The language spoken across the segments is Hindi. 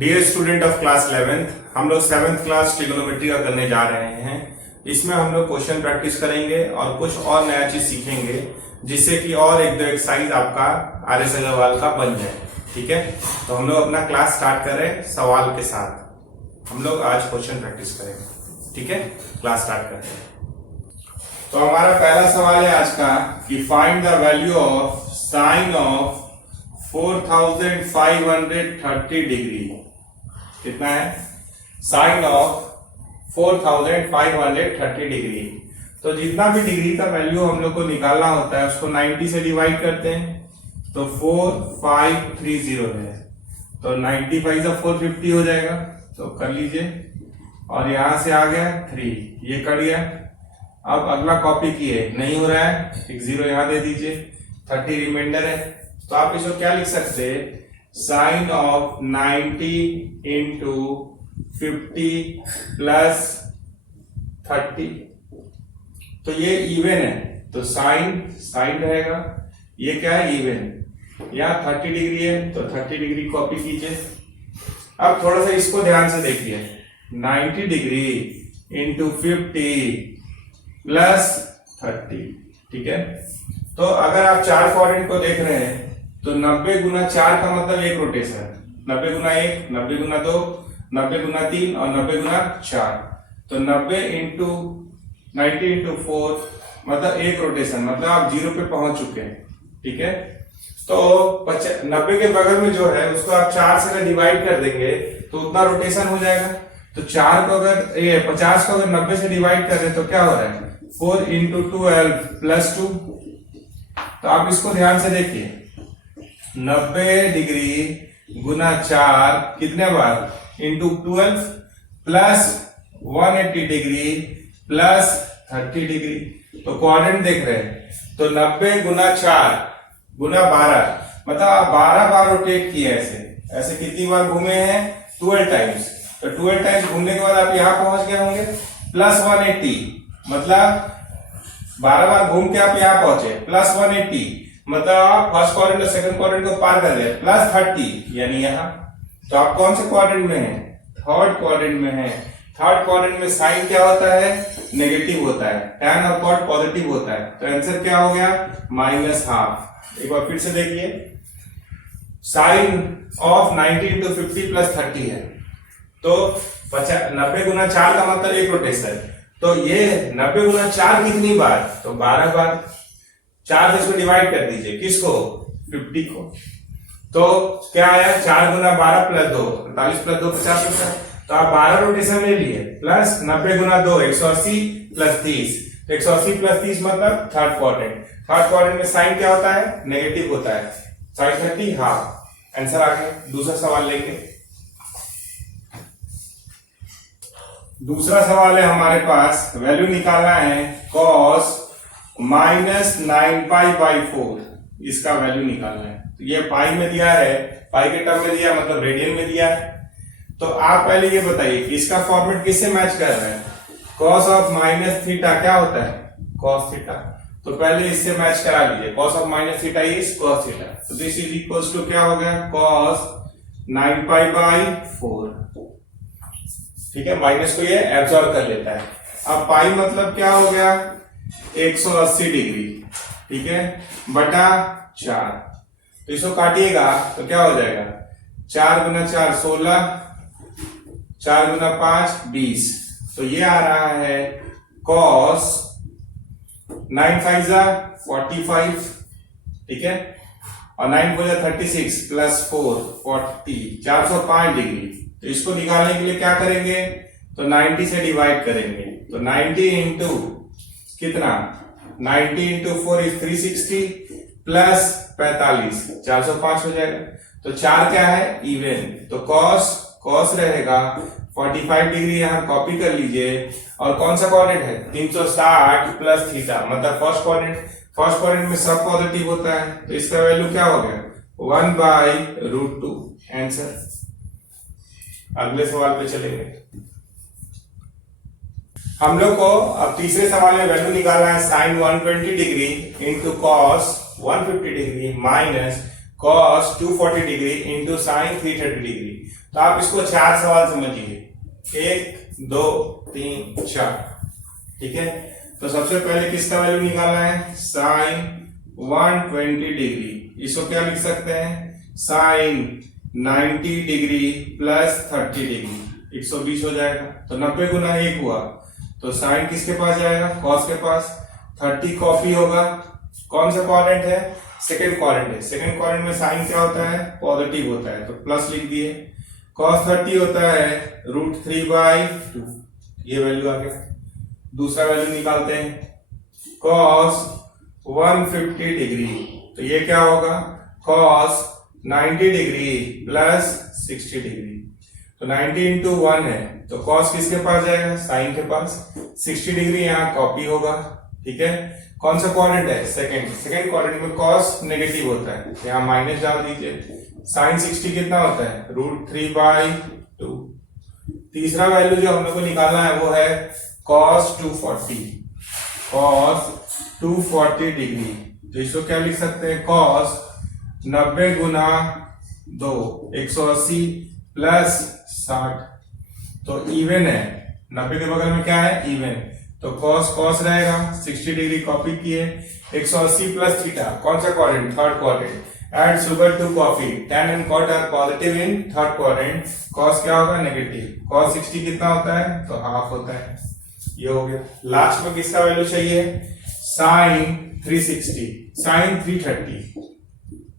Dear student of class 11th, हम लोग 7th क्लास ट्रिग्नोमेट्री का करने जा रहे हैं। इसमें हम लोग क्वेश्चन प्रैक्टिस करेंगे और कुछ और नया चीज सीखेंगे जिससे कि और एक दो एक्सरसाइज आपका RS अग्रवाल का बन जाए। ठीक है, तो हम लोग अपना क्लास स्टार्ट करें सवाल के साथ। हम लोग आज क्वेश्चन प्रैक्टिस करेंगे। ठीक है, क्लास स्टार्ट करते हैं। तो हमारा पहला सवाल है आज का कि find the value of sine of 4530 degree. कितना है? Sine of 4530 degree. तो जितना भी डिग्री का वैल्यू हम लोग को निकालना होता है उसको 90 से डिवाइड करते हैं। तो 4530 है, तो 90 5 450 हो जाएगा। तो कर लीजिए, और यहां से आ गया 3, ये कट गया। अब अगला कॉपी किए, नहीं हो रहा है, एक 0 यहां दे दीजिए, 30 रिमाइंडर है। तो आप इसको क्या लिख सकते हैं? Sine of 90 into 50 plus 30। तो ये इवन है, तो साइन रहेगा। ये क्या है? इवन। यहाँ 30 डिग्री है, तो 30 डिग्री कॉपी कीजिए। अब थोड़ा सा इसको ध्यान से देखिए, 90 डिग्री इंटू 50 प्लस 30। ठीक है, तो अगर आप 4 क्वाड्रेंट को देख रहे हैं तो 90 गुना 4 का मतलब एक रोटेशन, 90 गुना 1, 90 गुना 2, 90 गुना 3 और 90 गुना 4। तो 90 इंटू 90 इंटू 4 मतलब एक रोटेशन, मतलब आप 0 पे पहुंच चुके हैं। ठीक है, तो 90 के बगल में जो है उसको आप 4 से अगर डिवाइड कर देंगे तो उतना रोटेशन हो जाएगा। तो 4 को अगर 50 को अगर 90 से डिवाइड कर दे तो क्या हो रहा है? 4 इंटू 12 प्लस 2। तो आप इसको ध्यान से देखिए, 90 डिग्री गुना 4 कितने बार? Into 12 plus 180 degree plus 30 degree. तो क्वाड्रेंट देख रहे हैं, तो 90 गुना 4 गुना 12 मतलब आप 12 बार रोटेट किए। ऐसे कितनी बार घूमे हैं? 12 टाइम्स। तो 12 टाइम्स घूमने के बाद आप यहां पहुंच गए होंगे, प्लस 180 मतलब 12 बार घूम के आप यहां पहुंचे, प्लस 180 मतलब आप फर्स्ट क्वाड्रेंट और सेकंड क्वाड्रेंट को पार कर गए, प्लस 30 यानी यहां। तो आप कौन से क्वाड्रेंट में हैं? थर्ड क्वाड्रेंट में हैं। थर्ड क्वाड्रेंट में साइन क्या होता है? नेगेटिव होता है। टैन और कॉट पॉजिटिव होता है। तो आंसर क्या हो गया? -12। एक बार फिर से देखिए, साइन ऑफ 90 इंटू 50 प्लस 30 है, तो 90 गुना 4 का मतलब एक रोटेशन। तो ये 90 गुना 4 कितनी बार? तो 12 बार। 4 से इसको डिवाइड कर दीजिए, किसको? 50 को। तो क्या आया? 4 गुना 12 प्लस 2, 45 प्लस 2 50 होता है। तो आप 12 रोटेशन ले लिए, प्लस 90 गुना 2 180 प्लस 30। तो 180 प्लस 30 मतलब थर्ड क्वाड्रेंट। थर्ड क्वाड्रेंट में साइन क्या होता है? नेगेटिव होता है। Sign 30 half. आंसर आ गया। दूसरा सवाल लेंगे। दूसरा सवाल है हमारे पास, वैल्यू निकालना है cos -9π/4। इसका वैल्यू निकालना है। तो ये पाई में दिया है, पाई के टर्म में दिया मतलब रेडियन में दिया है। तो आप पहले ये बताइए कि इसका फॉर्मेट किससे मैच कर रहा है? cos ऑफ माइनस थीटा क्या होता है? cos theta. तो पहले इससे मैच करा लीजिए। cos of minus theta is cos theta. तो दिस इज इक्वल्स टू क्या हो गया? cos 9π/4। ठीक है, माइनस को ये एब्जॉर्ब कर लेता है। अब पाई मतलब क्या हो गया? 180 डिग्री। ठीक है, बटा 4। तो इसको काटिएगा तो क्या हो जाएगा? 4 गुना 4 16, 4 गुना 5 20। तो ये आ रहा है cos 9 5 45। ठीक है, और 9 4 36 प्लस 4 40 405 डिग्री। तो इसको निकालने के लिए क्या करेंगे? तो 90 से डिवाइड करेंगे। तो 90 इंटू कितना? 90 इंटू 4 इज 360 प्लस 45 405 हो जाएगा। तो 4 क्या है? इवन। तो cos रहेगा 45 डिग्री, यहां कॉपी कर लीजिए। और कौन सा क्वाड्रेंट है? 360 प्लस थीटा मतलब फर्स्ट क्वाड्रेंट। फर्स्ट क्वाड्रेंट में सब पॉजिटिव होता है, तो इसका वैल्यू क्या हो गया? 1/√2। आंसर। अगले सवाल पे चलेंगे। हम लोग को अब तीसरे सवाल में वैल्यू निकालना है sine 120 degree into cos 150 degree minus cos 240 degree into sine 330 degree. तो आप इसको 4 सवाल समझिए, 1 2 3 4। ठीक है, तो सबसे पहले किसका वैल्यू निकालना है, साइन 120 डिग्री। इसको क्या लिख सकते हैं, साइन 90 डिग्री प्लस 30 डिग्री, 120 हो जाएगा। तो 90 गुना 1 हुआ, तो साइन किसके पास जाएगा, कॉस के पास। 30 कॉपी होगा, कौन सा क्वाड्रेंट है, सेकंड क्वाड्रेंट है। सेकंड क्वाड्रेंट में साइन क्या होता है, पॉजिटिव होता है, तो प्लस लिख दिए। कॉस 30 होता है √3/2, ये वैल्यू आ गया। दूसरा वैल्यू निकालते हैं, कॉस 150 डिग्री, तो ये क्या होगा, कॉस 90 डिग्री प्लस 60 डिग्री। तो 90 इंटू 1 है, तो कॉस किसके पास जाएगा, साइन के पास। 60 डिग्री यहाँ कॉपी होगा। ठीक है, कौन सा क्वाड्रेंट है, सेकंड। सेकंड क्वाड्रेंट में कॉस नेगेटिव होता है, यहाँ माइनस डाल दीजिए। साइन 60 कितना होता है, √3/2। तीसरा वैल्यू जो हम लोग को निकालना है वो है cos 240, cos 240 डिग्री। तो इसको क्या लिख सकते हैं, cos 90 गुना 2, 180 प्लस 60। तो इवन है, 90 के बगल में क्या है, इवन। तो cos cos रहेगा, 60 डिग्री कॉपी किए, 180 प्लस थीटा, कौन सा quadrant, third quadrant. Add sugar to coffee, tan and cot are positive in third quadrant, cos क्या होगा, नेगेटिव। cos 60 कितना होता है, तो हाफ होता है। ये हो गया। लास्ट में किसका वैल्यू चाहिए, sin 360, sin 330,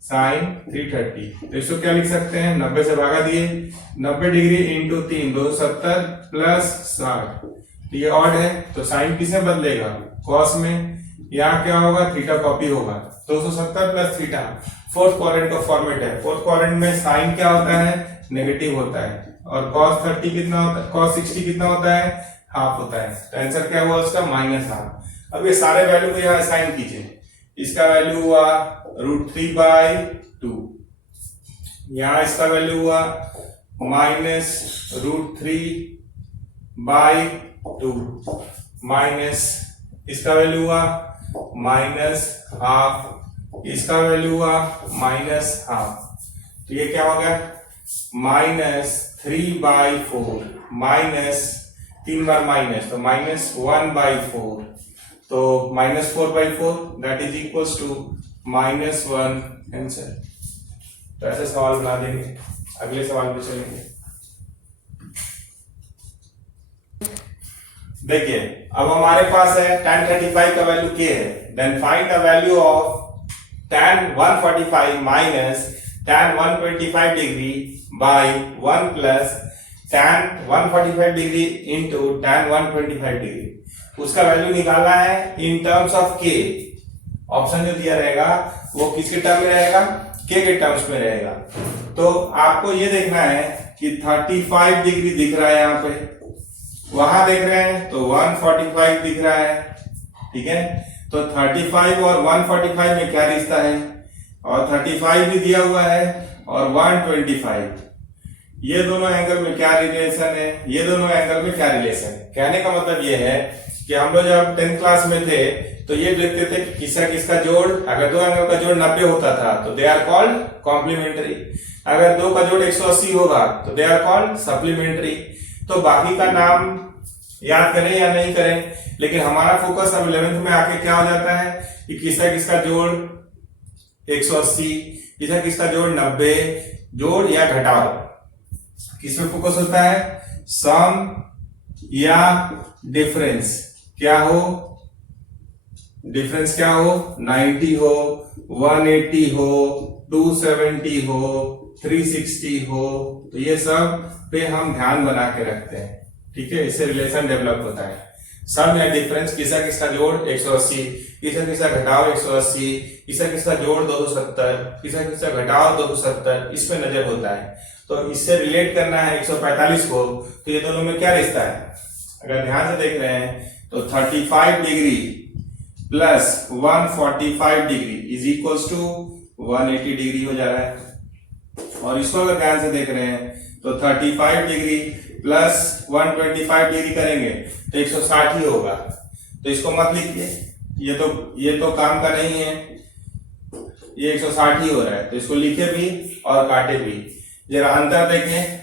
sin 330। तो इसको क्या लिख सकते हैं, 90 से भागा दिए, 90 डिग्री इंटू 3, 270 प्लस 60। तो ये ऑड है, तो साइन किसमें बदलेगा, कॉस में। यहाँ क्या होगा, थीटा कॉपी होगा, 270 प्लस थीटा। फोर्थ क्वाड्रेंट का फॉर्मेट है, फोर्थ क्वाड्रेंट में साइन क्या होता है, नेगेटिव होता है, और cos 30 कितना होता है, cos 60 कितना होता है, हाफ होता है। तो आंसर क्या हुआ उसका, -हाफ। अब ये सारे वैल्यू को यहाँ असाइन कीजिए। इसका वैल्यू हुआ √3/2, यहाँ इसका वैल्यू हुआ -√3/2, माइनस इसका वैल्यू हुआ -हाफ, इसका वैल्यू हुआ -हाफ। तो ये क्या हो गया, -3/4, माइनस 3 बार माइनस, तो -1/4, तो -4/4 that is equals to -1 answer. तो ऐसे सवाल बना देंगे। अगले सवाल पे चलेंगे। देखिए, अब हमारे पास है tan 35 का वैल्यू क्या है, then find the value of tan 145 minus tan 125 degree by 1 plus tan 145 degree into tan 125 degree. उसका वैल्यू निकालना है in terms of k. Option जो दिया रहेगा वो किसके टर्म में रहेगा, के के टर्म्स में रहेगा। तो आपको ये देखना है कि 35 डिग्री दिख रहा है यहाँ पे, वहां देख रहे हैं तो 145 दिख रहा है। ठीक है, तो 35 और 145 में क्या रिश्ता है, और 35 भी दिया हुआ है और 125, ये दोनों एंगल में क्या रिलेशन है, ये दोनों एंगल में क्या रिलेशन है। कहने का मतलब ये है कि हम लोग जब 10th क्लास में थे तो ये देखते थे कि किसका किसका जोड़, अगर दो एंगल का जोड़ 90 होता था तो दे आर कॉल्ड कॉम्प्लीमेंट्री, अगर दो का जोड़ 180 होगा तो दे आर कॉल्ड सप्लीमेंट्री। तो बाकी का नाम याद करें या नहीं करें, लेकिन हमारा फोकस अब 11th में आके क्या हो जाता है कि किसका जोड़ 180, किसका जोड़ 90, जोड़ या घटाओ, किसमें फोकस होता है, सम या डिफरेंस। क्या हो, डिफरेंस क्या हो, 90 हो, 180 हो, 270 हो, 360 हो, तो ये सब पे हम ध्यान बना के रखते हैं। ठीक है, इससे रिलेशन डेवलप होता है। सम या डिफरेंस, किसका जोड़ 180, किसका घटाव 180, किसका जोड़ 270, किसका घटाव 270, इस पे नजर होता है। तो इससे रिलेट करना है 145 को, तो ये दोनों में क्या रिश्ता है, अगर ध्यान से देख रहे हैं तो 35 degree plus 145 degree is equals to 180 degree हो जा रहा है। और इसको अगर ध्यान से देख रहे हैं तो 35 डिग्री प्लस 125 डिग्री करेंगे तो 160 ही होगा। तो इसको मत लिखिए, ये तो काम का नहीं है, ये 160 ही हो रहा है, तो इसको लिखे भी और काटे भी। जरा अंतर देखें,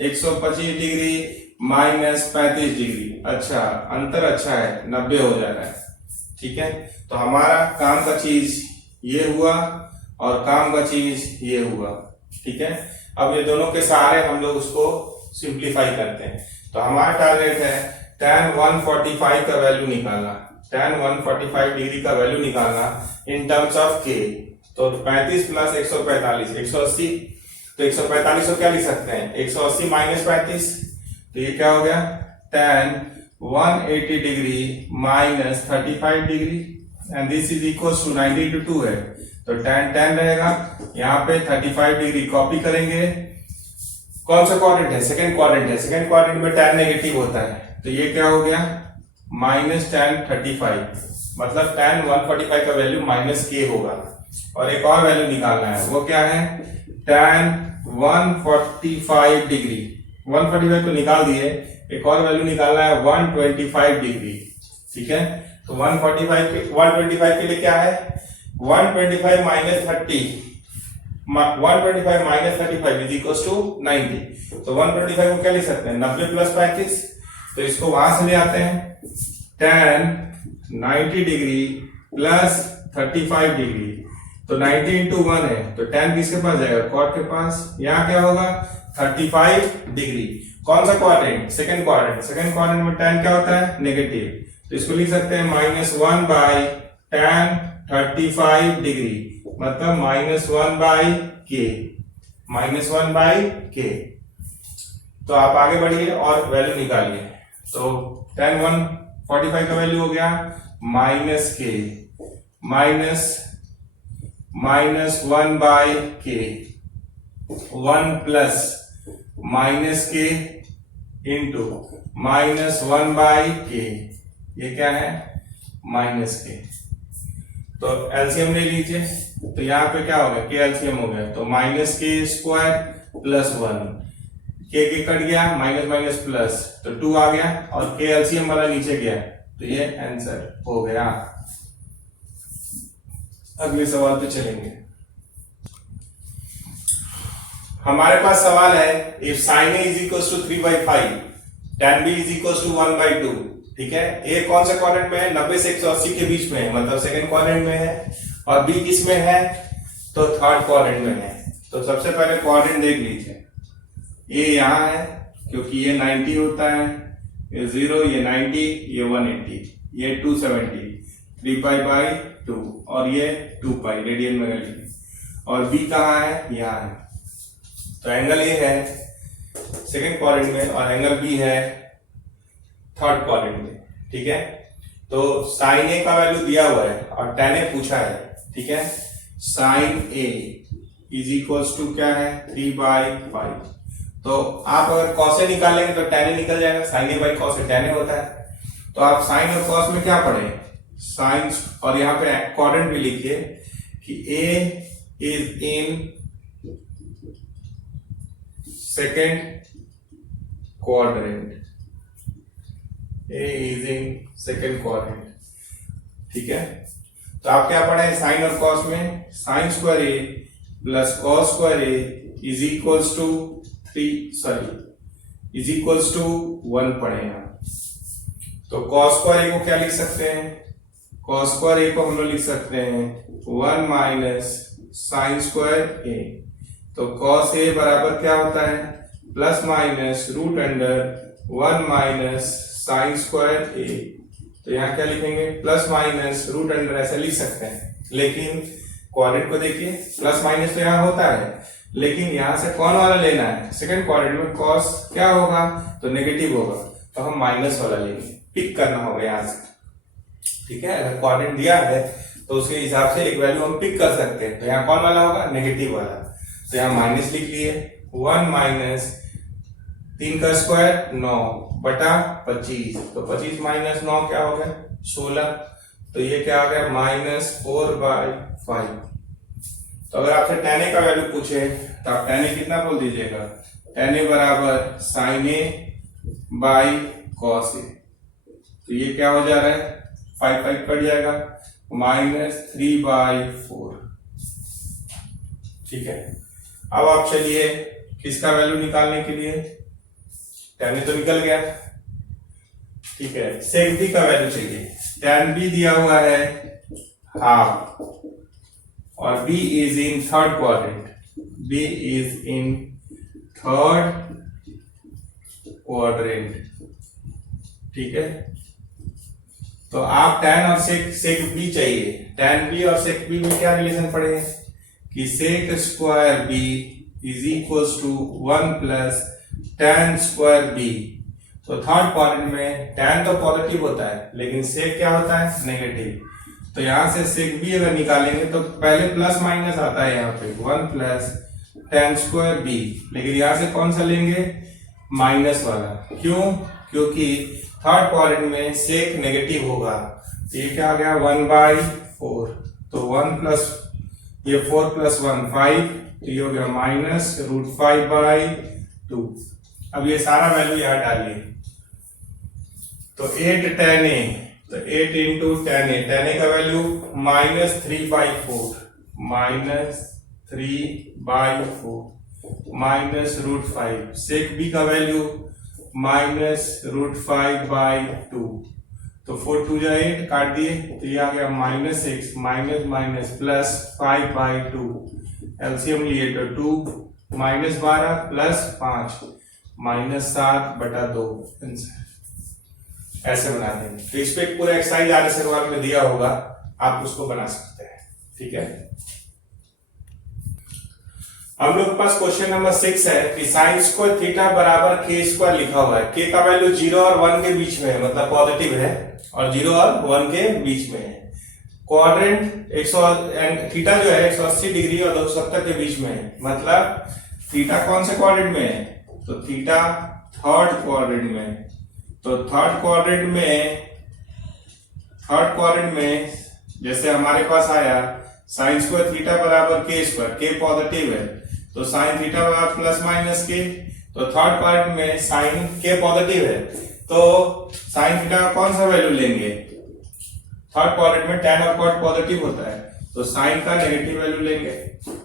125 डिग्री माइनस 35 डिग्री, अच्छा अंतर अच्छा है, 90 हो जा रहा है। ठीक है, तो हमारा काम का चीज ये हुआ और काम का चीज ये हुआ। ठीक है, अब ये दोनों के सहारे हम लोग उसको सिंप्लीफाई करते हैं। तो हमारा टारगेट है tan 145 का वैल्यू निकालना, tan 145 डिग्री का वैल्यू निकालना इन टर्म्स ऑफ के। तो 35 प्लस 145 180, तो 145 को क्या लिख सकते हैं, 180 माइनस 35, तो ये क्या हो गया, tan 180 degree minus 35 degree, and this is equal to 90 into 2 है, तो tan 10 रहेगा। यहाँ पे 35 डिग्री कॉपी करेंगे। कौन सा क्वाड्रेंट है, सेकंड क्वाड्रेंट है, सेकंड क्वाड्रेंट में tan नेगेटिव होता है, तो ये क्या हो गया माइनस tan 35, मतलब tan 145 का वैल्यू माइनस के होगा। और एक और वैल्यू निकालना है, वो क्या है, tan 145 डिग्री, 145 तो निकाल दिए, एक और वैल्यू निकालना है 125 डिग्री। ठीक है, तो 125 के लिए क्या है, 125 minus 30, 125 minus 35 is equal to 90। तो 125 को क्या लिख सकते हैं, 90 प्लस 35, तो इसको वहां से ले आते हैं, tan 90 डिग्री प्लस 35 डिग्री, तो 90 इंटू 1 है, तो tan किसके पास जाएगा, कॉट के पास। यहाँ क्या होगा 35 डिग्री, कौन सा quadrant, second quadrant, second quadrant में tan क्या होता है, नेगेटिव, तो इसको लिख सकते हैं -1 बाई tan 35 डिग्री, मतलब -1 बाई के, -1 बाई के। तो आप आगे बढ़िए और वैल्यू निकालिए। तो tan 145 का वैल्यू हो गया माइनस के, माइनस 1 बाई के, 1 प्लस माइनस के इंटू -1 बाई के, ये क्या है माइनस के। तो एलसीएम ले लीजिए, तो यहाँ पे क्या हो गया, के एलसीएम हो गया, तो माइनस के स्क्वायर प्लस 1, के कट गया, माइनस माइनस प्लस, तो 2 आ गया, और के एलसीएम वाला नीचे गया, तो ये आंसर हो गया। अगले सवाल पे चलेंगे। हमारे पास सवाल है, if sin a is equal to 3/5, tan b is equal to 1/2। ठीक है, ए कौन सा क्वाड्रेंट में है, 90 से 180 के बीच में है, मतलब सेकंड क्वाड्रेंट में है, और बी किस में है, तो थर्ड क्वाड्रेंट में है। तो सबसे पहले क्वाड्रेंट देख लीजिए, ये यहाँ है क्योंकि ये 90 होता है, ये 0, ये 90, ये 180, ये 270, 3π/2, और ये 2π रेडियन में लिखिए, और बी कहाँ है, यहाँ है। तो एंगल ए है सेकंड क्वाड्रेंट में और एंगल बी है थर्ड क्वाड्रेंट में। ठीक है, तो साइन ए का वैल्यू दिया हुआ है और tan ए पूछा है। ठीक है, sine a is equals to क्या है, 3/5। तो आप अगर कॉस ए निकालेंगे तो tan ए निकल जाएगा, sine a by cos a tan a होता है। तो आप साइन और कॉस में क्या पढ़े, साइन, और यहाँ पे क्वाड्रेंट भी लिखिए कि A is in second quadrant, A is in second quadrant. ठीक है, तो आप क्या पढ़े साइन और कॉस में, sine square a plus cos square a is equals to 1 पढ़े यहाँ। तो कॉस स्क्वायर ए को क्या लिख सकते हैं, कॉस स्क्वायर ए को हम लोग लिख सकते हैं 1 माइनस साइन स्क्वायर ए। तो कॉस ए बराबर क्या होता है, plus minus root under 1 minus sine square A. तो यहाँ क्या लिखेंगे, प्लस माइनस रूट अंडर, ऐसा लिख सकते हैं। लेकिन क्वाड्रेंट को देखिए, प्लस माइनस तो यहाँ होता है, लेकिन यहाँ से कौन वाला लेना है, सेकंड क्वाड्रेंट में कॉस क्या होगा, तो नेगेटिव होगा, तो हम माइनस वाला लेंगे, पिक करना होगा यहाँ से। ठीक है, अगर क्वाड्रेंट दिया है तो उसके हिसाब से एक वैल्यू हम पिक कर सकते हैं। तो यहाँ कौन वाला होगा, नेगेटिव वाला, तो यहाँ माइनस लिख लिए, 1 माइनस 3 का स्क्वायर 9 बटा 25, तो 25 माइनस 9 क्या हो गया, 16। तो ये क्या आ गया, -4/5। तो अगर आपसे tan a का वैल्यू पूछे तो आप tan a कितना बोल दीजिएगा, tan a बराबर sin a by cos a। तो ये क्या हो जा रहा है, 5 कट जाएगा, -3/4। ठीक है, अब आप चलिए किसका वैल्यू निकालने के लिए, tan तो निकल गया, ठीक है, sec b का वैल्यू चाहिए। tan b दिया हुआ है हाफ और b is in third quadrant, b is in third quadrant, ठीक है। तो आप tan और sec b चाहिए, tan b और sec b में क्या रिलेशन पड़े कि sec square b is equals to 1 plus tan square b। तो थर्ड क्वाड्रेंट में tan तो पॉजिटिव होता है लेकिन sec क्या होता है, नेगेटिव। तो यहां से sec b अगर निकालेंगे तो पहले प्लस माइनस आता है यहाँ पे 1 प्लस tan स्क्वायर b, लेकिन यहां से कौन सा लेंगे, माइनस वाला। क्यों, क्योंकि थर्ड क्वाड्रेंट में sec नेगेटिव होगा। तो ये क्या आ गया 1/4, तो 1 प्लस ये 4 प्लस 1 5, तो ये हो गया -√5/2। अब ये सारा वैल्यू यहाँ डालिए, तो 8 tan a, तो 8 इंटू tan a का वैल्यू -3/4, -3/4 sec b का वैल्यू -√5/2, तो 4 2 जा 8 काट दिए, तो ये आ गया -6 माइनस प्लस 5/2, एलसीएम लिए तो 2 -12 प्लस 5 -7/2 ऐसे बना देंगे। तो इस पे पूरा एक्सरसाइज आगे शुरुआत में दिया होगा, आप उसको बना सकते हैं, ठीक है। हम लोग के पास क्वेश्चन नंबर 6 है कि साइन स्क्वायर थीटा बराबर के स्क्वायर लिखा हुआ है। के का वैल्यू 0 और 1 के बीच में है, मतलब पॉजिटिव है, और 0 और 1 के बीच में है। क्वाड्रेंट 100 थीटा जो है 180 डिग्री और 270 के बीच में है, मतलब थीटा कौन से क्वाड्रेंट में है, तो थीटा थर्ड क्वाड्रेंट में। तो थर्ड क्वाड्रेंट में जैसे हमारे पास आया साइन स्क्वायर थीटा बराबर के स्क्वायर, के पॉजिटिव है तो साइन थीटा बराबर प्लस माइनस के। तो थर्ड क्वाड्रेंट में साइन के पॉजिटिव है तो साइन थीटा का कौन सा वैल्यू लेंगे, थर्ड क्वाड्रेंट में tan और cot पॉजिटिव होता है तो साइन का नेगेटिव वैल्यू लेंगे,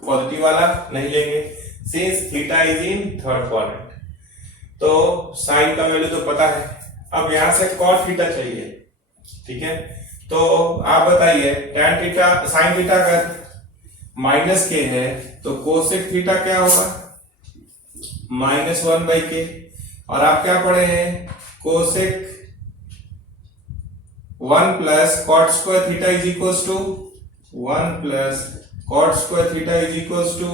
पॉजिटिव वाला नहीं लेंगे, since theta is in third quadrant. तो साइन का वैल्यू तो पता है, अब यहां से cot थीटा चाहिए, ठीक है। तो आप बताइए tan थीटा साइन थीटा अगर माइनस के है तो कोसेक थीटा क्या होगा, -1/k। और आप क्या पढ़े हैं, cosec 1 plus cot square theta is equals to 1 plus cot square theta is equals to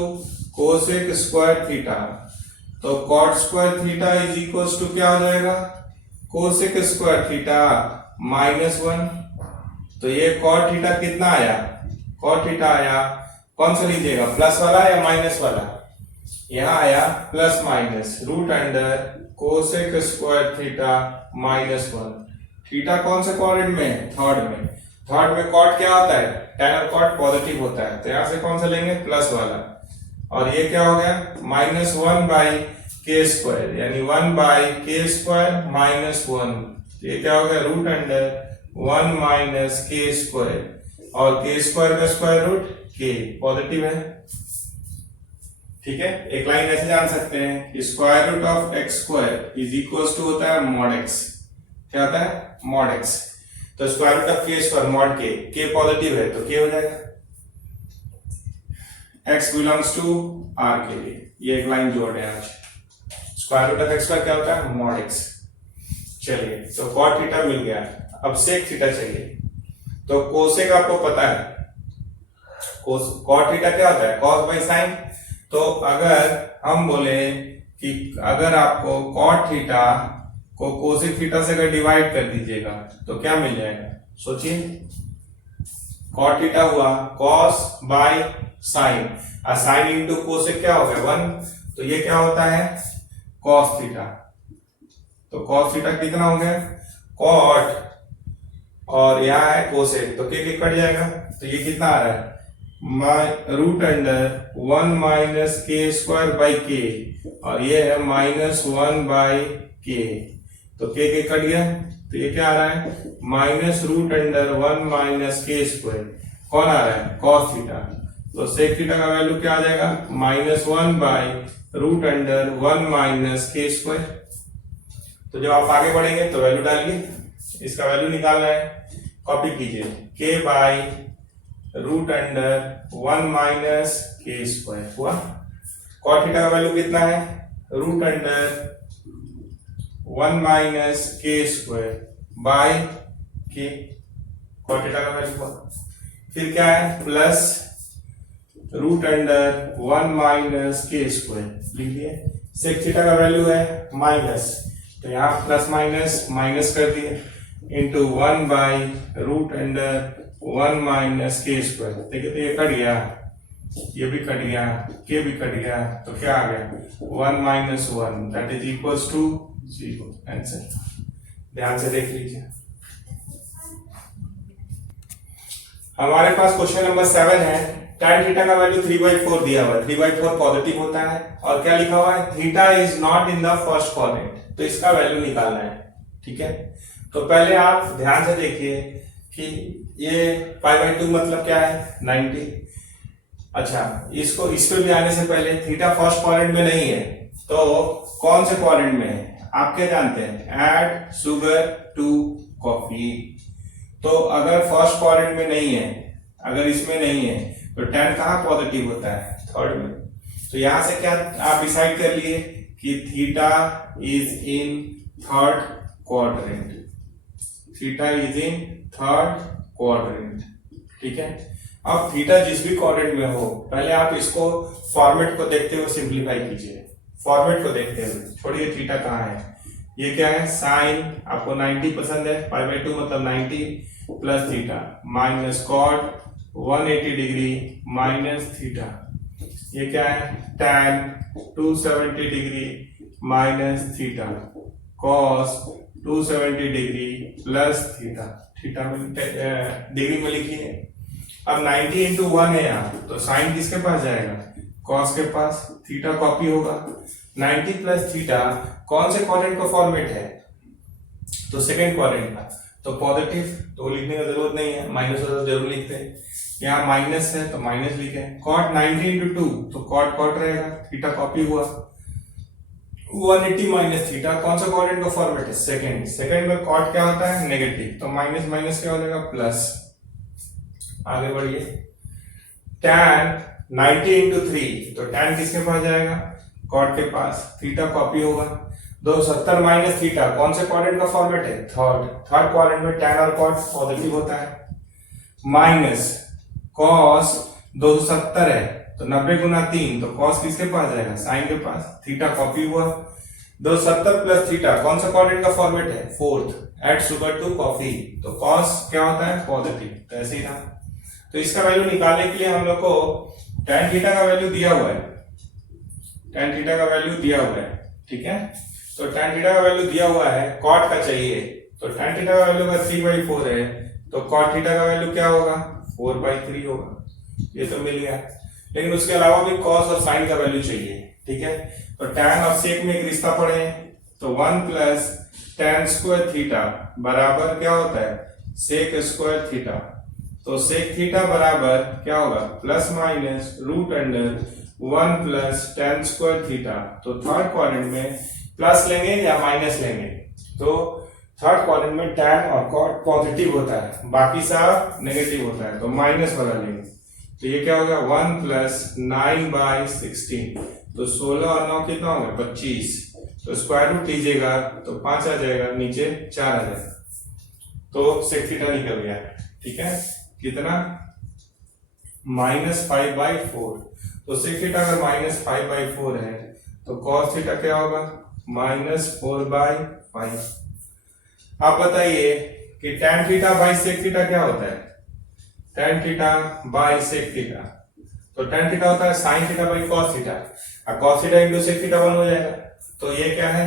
cosec square theta. तो cot square theta is equals to क्या हो जाएगा, कोसेक स्क्वायर थीटा -1। तो ये कॉट थीटा कितना आया, कॉट थीटा आया, कौन सा लीजिएगा, प्लस वाला या माइनस वाला, यहां आया plus minus root under cosec square theta -1। Theta कौन से क्वाड्रेंट में है, थर्ड में। थर्ड में कॉट क्या होता है, tan और cot पॉजिटिव होता है, तो यहां से कौन सा लेंगे, प्लस वाला। और ये क्या हो गया -1/k स्क्वायर, यानी 1/k स्क्वायर -1। ये क्या हो गया, root under 1 minus k square, और k स्क्वायर का स्क्वायर रूट k पॉजिटिव है, ठीक है। एक लाइन ऐसे जान सकते हैं कि square root of x square is equals to होता है mod x। क्या होता है, mod x। तो square root of k square mod k positive है तो k हो जाएगा, x बिलोंग्स टू r के लिए। ये एक लाइन जोड़ रहे हैं आज, square root of x square क्या होता है, mod x। चलिए, तो cot थीटा मिल गया, अब sec थीटा चाहिए। तो कोसेक आपको पता है, cot थीटा क्या होता है, cos बाई साइन। तो अगर हम बोले कि अगर आपको cot थीटा को कोसेक थीटा से अगर डिवाइड कर दीजिएगा तो क्या मिल जाएगा, सोचिए। cot थीटा हुआ cos बाई साइन, और साइन इंटू कोसेक क्या हो गया 1, तो ये क्या होता है cos थीटा। तो cos थीटा कितना हो गया, cot और यहाँ है कोसेक, तो के कट जाएगा, तो ये कितना आ रहा है, root under 1 minus k square by k, और ये है -1/k। तो के कट गया, तो ये क्या आ रहा है, -√1 माइनस k स्क्वायर। कौन आ रहा है, cos थीटा। तो सेक थीटा का वैल्यू क्या आ जाएगा, -1/√(1 - k²। तो जब आप आगे बढ़ेंगे तो वैल्यू डालिए, इसका वैल्यू निकालना है, कॉपी कीजिए, k/√(1 - k² हुआ। कॉट थीटा का वैल्यू कितना है, √(1 - k² by k, cot theta का वैल्यू हुआ। फिर क्या है, प्लस √(1 - k² लिख दिए। सेक थीटा का वैल्यू है माइनस, तो यहाँ प्लस माइनस माइनस कर दिए, इंटू 1/√(1 - k²। देखिए तो ये कट गया, ये भी कट गया, के भी कट गया, तो क्या आ गया, 1 - 1 that is equals to 0। Answer ध्यान से देख लीजिए। हमारे पास क्वेश्चन नंबर 7 है, tan थीटा का वैल्यू 3/4 दिया हुआ है, 3/4 पॉजिटिव होता है, और क्या लिखा हुआ है, theta is not in the first quadrant, तो इसका वैल्यू निकालना है। ठीक है, तो पहले आप ध्यान से देखिए कि ये π/2 मतलब क्या है, 90। अच्छा, इसको इस पे भी आने से पहले थीटा फर्स्ट क्वाड्रेंट में नहीं है, तो कौन से क्वाड्रेंट में है, आप क्या जानते हैं, ऐड शुगर टू कॉफी। तो अगर फर्स्ट क्वाड्रेंट में नहीं है, अगर इसमें नहीं है, तो tan कहाँ पॉजिटिव होता है, थर्ड में। तो यहां से क्या आप डिसाइड कर लिए कि theta is in third quadrant, theta is in third quadrant. ठीक है, अब थीटा जिस भी क्वाड्रेंट में हो, पहले आप इसको फॉर्मेट को देखते हुए सिंप्लीफाई कीजिए, फॉर्मेट को देखते हुए, छोड़िए थीटा कहाँ है, ये क्या है, साइन, आपको 90 पसंद है, π/2 मतलब 90 plus theta minus cot 180 degree minus theta, ये क्या है, tan 270 degree minus theta cos 270 degree plus theta, theta में डिग्री में लिखिए। अब 90 इंटू 1 है यहाँ, तो साइन किसके पास जाएगा, कॉस के पास, थीटा कॉपी होगा, 90 प्लस थीटा कौन से क्वाड्रेंट का फॉर्मेट है, तो सेकंड क्वाड्रेंट का, तो पॉजिटिव, तो लिखने की जरूरत नहीं है, माइनस वाला जरूर लिखते हैं, यहाँ माइनस है तो माइनस लिखे, कॉट 90 इंटू 2 तो कॉट कॉट रहेगा, थीटा कॉपी हुआ, 180 माइनस थीटा कौन सा क्वाड्रेंट का फॉर्मेट है, सेकंड, सेकंड में कॉट क्या होता है, नेगेटिव, तो माइनस माइनस क्या हो जाएगा, प्लस। आगे बढ़िए, tan 90 इंटू 3 तो tan किसके पास जाएगा, कॉट के पास, थीटा कॉपी होगा, 270 माइनस थीटा कौन से क्वाड्रेंट का फॉर्मेट है, थर्ड, थर्ड क्वाड्रेंट में tan और कॉट पॉजिटिव होता है, माइनस कॉस 270 है तो 90 गुना 3, तो कॉस किसके पास जाएगा, साइन के पास, थीटा कॉपी हुआ, 270 प्लस थीटा कौन सा क्वाड्रेंट का फॉर्मेट है, fourth, add sugar to coffee, तो कॉस क्या होता है, पॉजिटिव, तो ऐसे ही था। तो इसका वैल्यू निकालने के लिए हम लोग को tan थीटा का वैल्यू दिया हुआ है, tan थीटा का वैल्यू दिया हुआ है, ठीक है, तो tan थीटा का वैल्यू दिया हुआ है, कॉट का चाहिए, तो tan थीटा का वैल्यू 3/4 है, तो कॉट थीटा का वैल्यू क्या होगा, 4/3 होगा, ये तो मिल गया, लेकिन उसके अलावा भी कॉस और साइन का वैल्यू चाहिए। ठीक है, तो tan और सेक में एक रिश्ता पढ़े, तो 1 प्लस tan स्क्वायर थीटा बराबर क्या होता है, सेक स्क्वायर थीटा, तो सेक थीटा बराबर क्या होगा, plus minus √1 plus tan square theta, तो थर्ड क्वाड्रेंट में प्लस लेंगे या माइनस लेंगे, तो थर्ड क्वाड्रेंट में tan और cot पॉजिटिव होता है, बाकी सब नेगेटिव होता है, तो माइनस वाला लेंगे, तो ये क्या होगा, 1 प्लस 9/16, तो 16 और 9 कितना होगा, 25, तो स्क्वायर रूट लीजिएगा तो 5 आ जाएगा, नीचे 4 आ जाएगा, तो सेक थीटा निकल गया। ठीक है, कितना, -5/4, तो सेक थीटा अगर -5/4 है तो कॉस थीटा क्या होगा, -4/5। आप बताइए कि tan theta by sec theta क्या होता है, tan theta by sec theta, तो tan थीटा होता है sine theta by cos theta, और cos theta into sec theta 1 हो जाएगा, तो ये क्या है,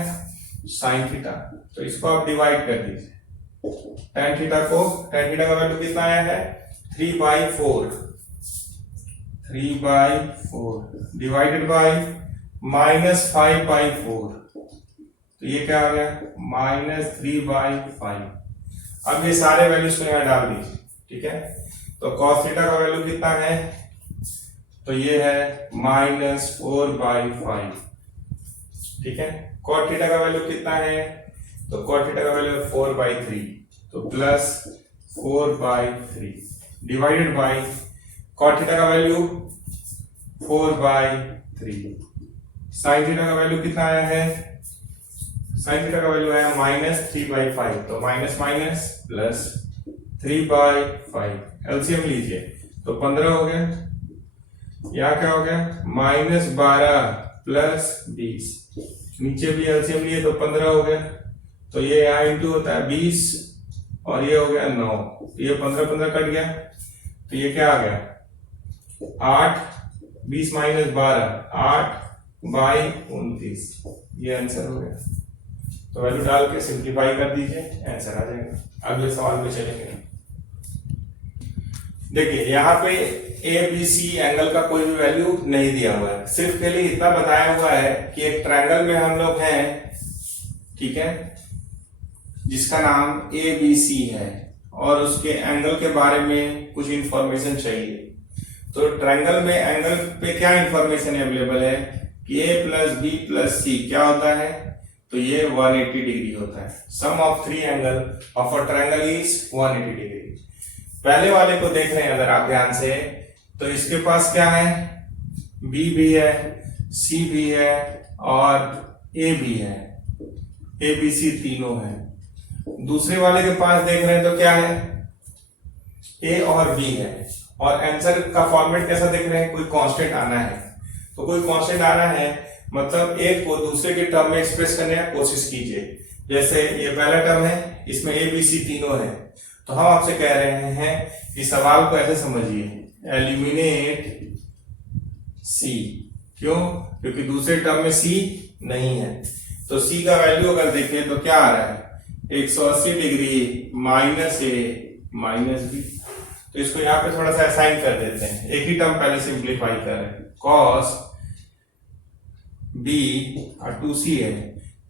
साइन थीटा, तो इसको आप डिवाइड कर दीजिए, tan थीटा का वैल्यू कितना आया है, 3/4 डिवाइडेड बाई -5/4, तो ये क्या आ गया, -3/5। अब ये सारे वैल्यूज को यहाँ डाल दीजिए। ठीक है, तो cos थीटा का वैल्यू कितना है, तो ये है -4/5, ठीक है। cot थीटा का वैल्यू कितना है, तो cot थीटा का वैल्यू है 4/3, तो +4/3 डिवाइडेड बाय cot थीटा का वैल्यू 4/3, sin थीटा का वैल्यू कितना आया है, sin थीटा का वैल्यू आया -3/5, तो माइनस माइनस प्लस 3/5, एलसीएम लीजिए तो 15 हो गया, यहाँ क्या हो गया -12 प्लस 20, नीचे भी एलसीएम लिए तो 15 हो गया, तो ये यहाँ इंटू होता है 20 और ये हो गया 9, ये 15 कट गया, तो ये क्या आ गया 8, 20 माइनस 12, 8/29, ये आंसर हो गया। तो वैल्यू डाल के सिंप्लीफाई कर दीजिए, आंसर आ जाएगा। अगले सवाल पे चलेंगे। देखिए यहाँ पे ए बी सी एंगल का कोई भी वैल्यू नहीं दिया हुआ है, सिर्फ के लिए इतना बताया हुआ है कि एक ट्रायंगल में हम लोग हैं, ठीक है, जिसका नाम ए बी सी है और उसके एंगल के बारे में कुछ इंफॉर्मेशन चाहिए। तो ट्रायंगल में एंगल पे क्या इंफॉर्मेशन अवेलेबल है कि A plus B plus C क्या होता है, तो ये 180 डिग्री होता है। Sum of three angle of a triangle is 180 degree. पहले वाले को देख रहे हैं अगर आप ध्यान से, तो इसके पास क्या है, बी भी है, सी भी है और ए भी है, ए बी सी तीनों है। दूसरे वाले के पास देख रहे हैं तो क्या है, ए और बी है, और आंसर का फॉर्मेट कैसा देख रहे हैं, कोई कांस्टेंट आना है, तो कोई कांस्टेंट आना है मतलब एक को दूसरे के टर्म में एक्सप्रेस करने की कोशिश कीजिए। जैसे ये पहला टर्म है, इसमें ए बी सी तीनों है, तो हम आपसे कह रहे हैं कि सवाल को ऐसे समझिए, एलिमिनेट सी। क्यों, क्योंकि दूसरे टर्म में सी नहीं है, तो सी का वैल्यू अगर देखें तो क्या आ रहा है 180 डिग्री माइनस ए माइनस बी। तो इसको यहाँ पे थोड़ा सा असाइन कर देते हैं, एक ही टर्म पहले सिंप्लीफाई करें, कॉस बी और 2c है,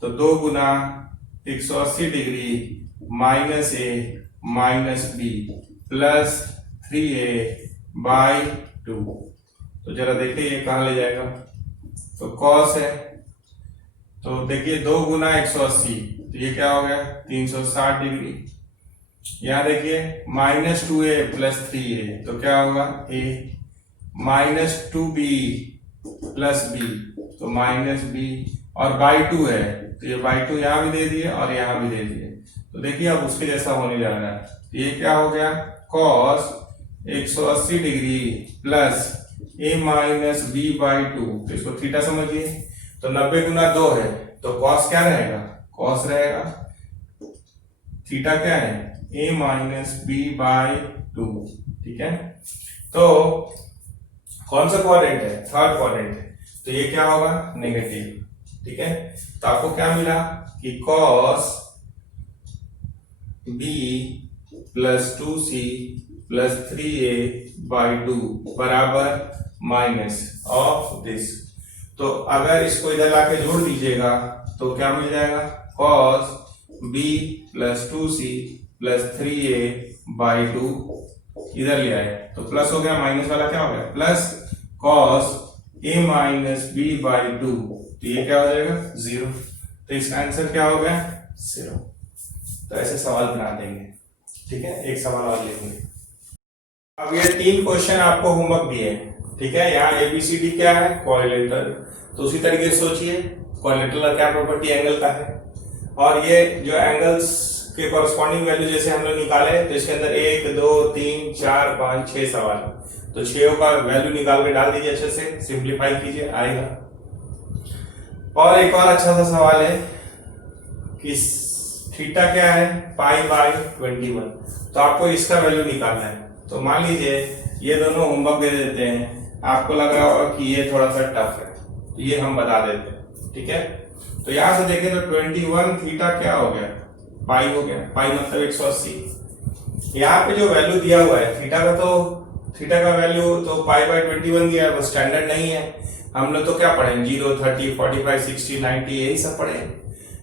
तो 2 गुना 180 डिग्री माइनस ए माइनस बी प्लस 3a/2। तो जरा देखिए ये कहां ले जाएगा, तो कॉस है, तो देखिए 2 गुना 180, तो ये क्या हो गया 360 डिग्री। यहां देखिए -2a प्लस 3a, तो क्या होगा a, -2b प्लस b, तो -b, और /2 है, तो ये /2 यहां भी दे दिए और यहां भी दे दिए, तो देखिए अब उसके जैसा होने जा रहा है। तो ये क्या हो गया cos 180 degree plus a minus b/2, तो इसको थीटा समझिए, तो 90 गुना 2 है, तो cos क्या रहेगा, cos रहेगा, थीटा क्या है a माइनस b/2, ठीक है। तो कौन सा क्वाड्रेंट है, थर्ड क्वाड्रेंट है, तो ये क्या होगा नेगेटिव, ठीक है। तो आपको क्या मिला कि cos b plus 2c plus 3a/2 बराबर माइनस ऑफ दिस। तो अगर इसको इधर लाके जोड़ दीजिएगा तो क्या मिल जाएगा, cos b plus 2c plus 3a/2, इधर ले आए तो प्लस हो गया, माइनस वाला क्या हो गया plus, cos a minus b/2, तो ये क्या हो जाएगा 0। तो इसका आंसर क्या हो गया 0। तो ऐसे सवाल बना देंगे, ठीक है। एक सवाल और लिखेंगे। अब ये 3 क्वेश्चन आपको होमवर्क दिए, ठीक है। यहाँ एबीसीडी क्या है, क्वाड्रिलेटरल, तो उसी तरीके से सोचिए क्वाड्रिलेटरल का क्या प्रॉपर्टी एंगल का है, और ये जो एंगल्स के कॉरस्पॉन्डिंग वैल्यू जैसे हम लोग निकाले, तो इसके अंदर 1 2 3 4 5 6 सवाल, तो 6 का वैल्यू निकाल के डाल दीजिए, अच्छे से सिंप्लीफाई कीजिए, आएगा। और एक और अच्छा सा सवाल है कि थीटा क्या है π/21, तो आपको इसका वैल्यू निकालना है। तो मान लीजिए ये दोनों होमवर्क दे देते हैं, आपको लग रहा होगा कि ये थोड़ा सा टफ है, तो ये हम बता देते हैं, ठीक है। तो यहां से देखें तो 21 थीटा क्या हो गया, पाई हो गया, पाई मतलब 180। यहाँ पे जो वैल्यू दिया हुआ है थीटा का, तो थीटा का वैल्यू तो π/21 दिया है, वो स्टैंडर्ड नहीं है। हम लोग तो क्या पढ़े 0 30 45 60 90 यही सब पढ़े,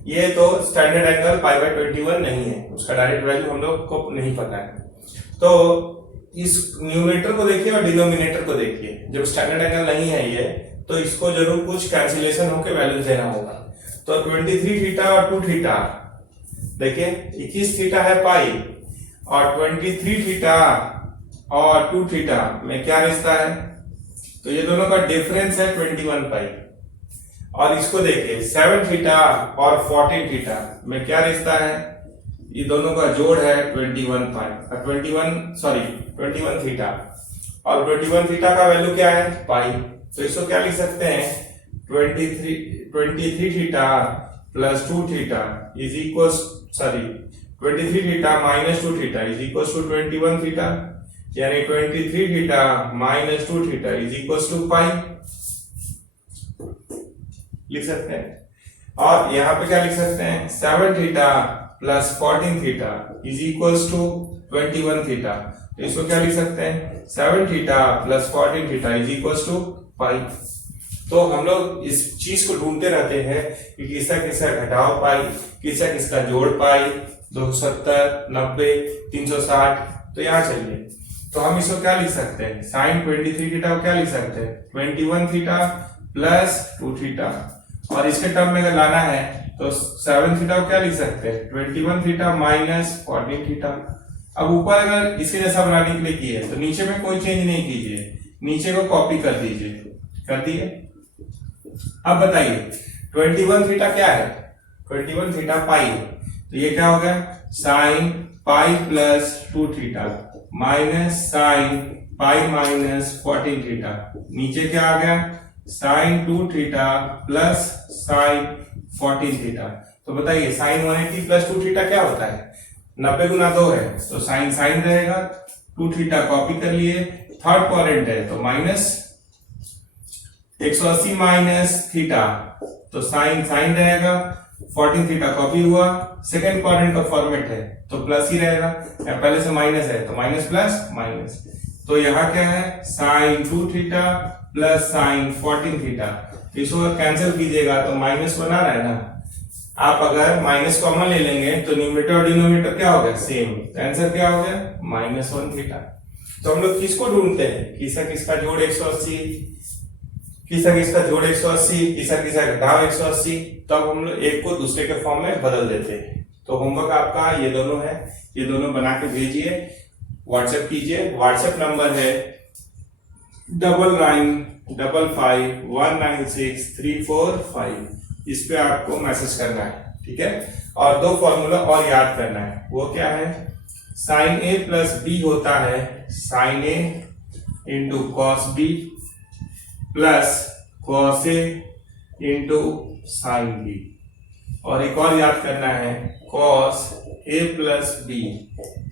ये तो स्टैंडर्ड एंगल π/21 नहीं है, उसका डायरेक्ट वैल्यू हम लोग को नहीं पता है। तो इस न्यूमरेटर को देखिए और डिनोमिनेटर को देखिए। जब स्टैंडर्ड एंगल नहीं है ये, तो इसको जरूर कुछ कैंसिलेशन होकर वैल्यू देना होगा। तो 23 थीटा और 2 थीटा, देखिए 21 थीटा है पाई, और 23 थीटा और 2 थीटा में क्या रिश्ता है, तो ये दोनों का डिफरेंस है 21 पाई। और इसको देखिए 7 थीटा और 14 थीटा में क्या रिश्ता है, ये दोनों का जोड़ है 21 पाई, 21 थीटा, और 21 थीटा का वैल्यू क्या है, पाई। तो इसको क्या लिख सकते हैं, 23 theta plus 2 theta is equal 23 theta minus 2 theta is equal to 21 theta, यानी 23 theta minus 2 theta is equal to pi लिख सकते हैं। और यहाँ पे क्या लिख सकते हैं, 7 theta plus 14 theta is equal to 21 theta. तो इसको क्या लिख सकते हैं, 7 theta plus 14 theta is equal to pi. तो हम लोग इस चीज को ढूंढते रहते हैं कि किसका किसका घटाव पाई, किसका किसका जोड़ पाई, 270, 90, 360। तो यहाँ चलिए, तो हम इसको क्या लिख सकते हैं, साइन 23 थीटा को क्या लिख सकते हैं, 21 थीटा प्लस 2 थीटा, और इसके टर्म में अगर लाना है तो 7 थीटा को क्या लिख सकते हैं, 21 थीटा माइनस 14 थीटा। अब ऊपर अगर इसके जैसा बनाने के लिए किए तो नीचे में कोई चेंज नहीं कीजिए, नीचे को कॉपी कर दीजिए, कर दिए। अब बताइए 21 थीटा क्या है, 21 थीटा पाई है, तो ये क्या हो गया, sine pi plus 2 theta minus sine pi minus 14 theta, नीचे क्या आ गया, sine 2 theta plus sine 14 theta. तो बताइए साइन 180 प्लस 2 थीटा क्या होता है, 90 गुना 2 है, तो साइन साइन रहेगा, 2 थीटा कॉपी कर लिए, थर्ड क्वाड्रेंट है तो माइनस 180 माइनस थीटा, तो साइन साइन रहेगा, 14 थीटा कॉपी हुआ, सेकेंड क्वाड्रेंट का फॉर्मेट है तो प्लस ही रहेगा, या पहले से माइनस है तो माइनस प्लस माइनस। तो यहाँ क्या है, sine 2 theta plus sine 14 theta, इसको कैंसिल कीजिएगा तो माइनस बना रहा है ना। आप अगर माइनस कॉमन ले लेंगे तो न्यूमरेटर और डिनोमिनेटर क्या हो गया, सेम, तो आंसर क्या हो गया, -1 थीटा। तो हम लोग किसको ढूंढते हैं, किसका किसका जोड़ 180, किसका किसका जोड़ 180, किसका किसका घटाव 180, तब हम लोग एक को दूसरे के फॉर्म में बदल देते हैं। तो होमवर्क आपका ये दोनों है, ये दोनों बना के भेजिए, व्हाट्सएप कीजिए। व्हाट्सएप नंबर है 9955196345, इस पे आपको मैसेज करना है, ठीक है। और 2 फॉर्मूला और याद करना है, वो क्या है, साइन ए प्लस बी होता है sine A into cos B plus cos A into sine B, और एक और याद करना है, कॉस ए प्लस बी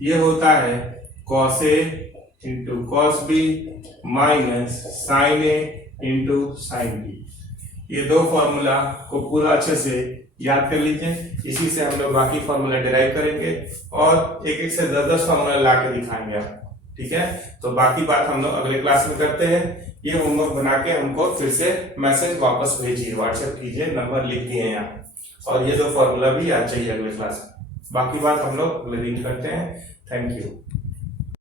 ये होता है cos A into cos B minus sine A into sine B. ये 2 फॉर्मूला को पूरा अच्छे से याद कर लीजिए, इसी से हम लोग बाकी फॉर्मूला डिराइव करेंगे और एक एक से 10-10 फॉर्मूला ला के दिखाएंगे आपको, ठीक है। तो बाकी बात हम लोग अगले क्लास में करते हैं। ये होमवर्क बना के हमको फिर से मैसेज वापस भेजिए, व्हाट्सएप कीजिए, नंबर लिख दिए हैं यहाँ, और ये 2 फॉर्मूला भी याद चाहिए अगले क्लास में। बाकी बात हम लोग अगले दिन करते हैं। Thank you.